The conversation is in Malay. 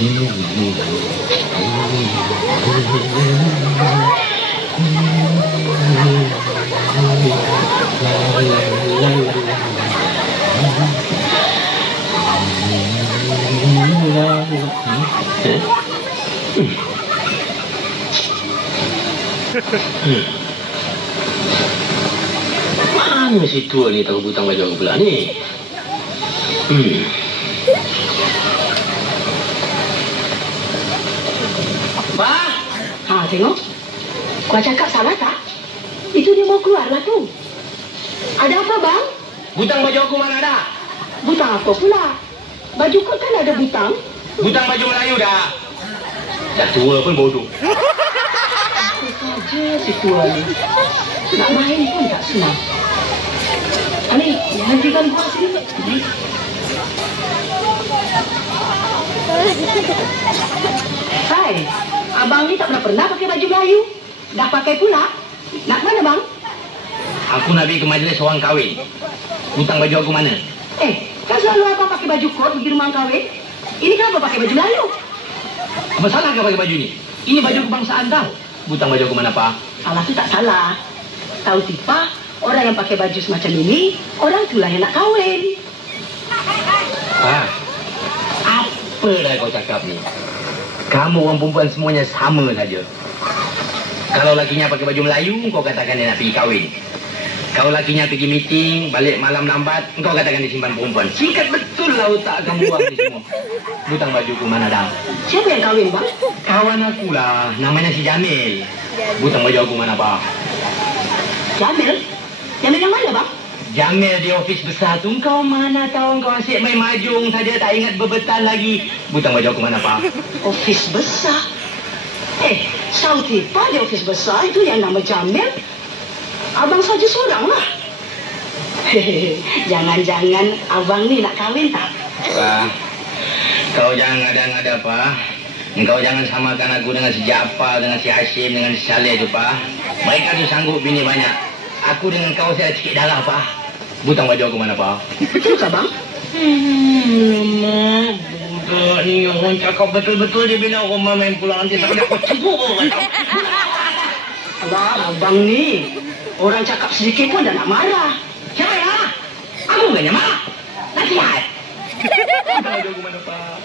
Mana si tua ni tahu butang baju aku pula ni? Pak! Ha, tengok. Kau cakap salah tak? Itu dia mau keluar lah tu. Ada apa, bang? Butang baju aku mana ada? Butang apa pula? Baju kau kan ada butang. Butang baju Melayu dah. Dah tua pun bodoh. Apa saja si tua ni. Nak main pun tak senang. Ani, hentikan gua sini. Hai, abang ni tak pernah pakai baju Melayu. Dah pakai pula. Nak mana, bang? Aku nak pergi ke majlis orang kahwin. Butang baju aku mana? Kan selalu abang pakai baju kot pergi rumah kahwin. Ini kenapa pakai baju Melayu? Apa salah kau pakai baju ni? Ini baju kebangsaan tau. Butang baju aku mana, Pak? Salah tu tak salah. Tahu tipa, orang yang pakai baju semacam ini, orang itulah yang nak kahwin. Pak, apa dah kau cakap ni? Kamu orang perempuan semuanya sama saja. Kalau lakinya pakai baju Melayu, kau katakan dia nak pergi kahwin. Kalau lakinya pergi meeting, balik malam lambat, kau katakan dia simpan perempuan. Singkat betul lah otak kamu buang ni semua. Butang bajuku mana dah? Siapa yang kahwin, bang? Kawan aku lah, namanya si Jamil. Butang baju aku mana, Pak? Jamil? Jamil yang mana, bang? Jamil di ofis besar tu, kau mana tahu kau asyik main mahjong saja, tak ingat berbetal lagi. Butang baju aku mana, Pak? Ofis besar? Tahu tipa di ofis besar itu yang nama Jamil? Abang saja seorang lah. Jangan-jangan abang ni nak kahwin tak? Pak, kau jangan ngada-ngada, Pak. Kau jangan samakan aku dengan si Jaafar, dengan si Hashim, dengan si Saleh tu, Pak. Mereka tu sanggup bini banyak. Aku dengan kau saya sikit darah, Pak. Butang baju aku mana, Pak? Betul ke, bang? Budak ni orang cakap betul-betul dia bila orang main pulang nanti sampai aku cibuk orang. Abang ni, orang cakap sedikit pun dah nak marah. Siapa ya? Aku bukannya marah. Nasihat. Butang baju aku mana, Pak?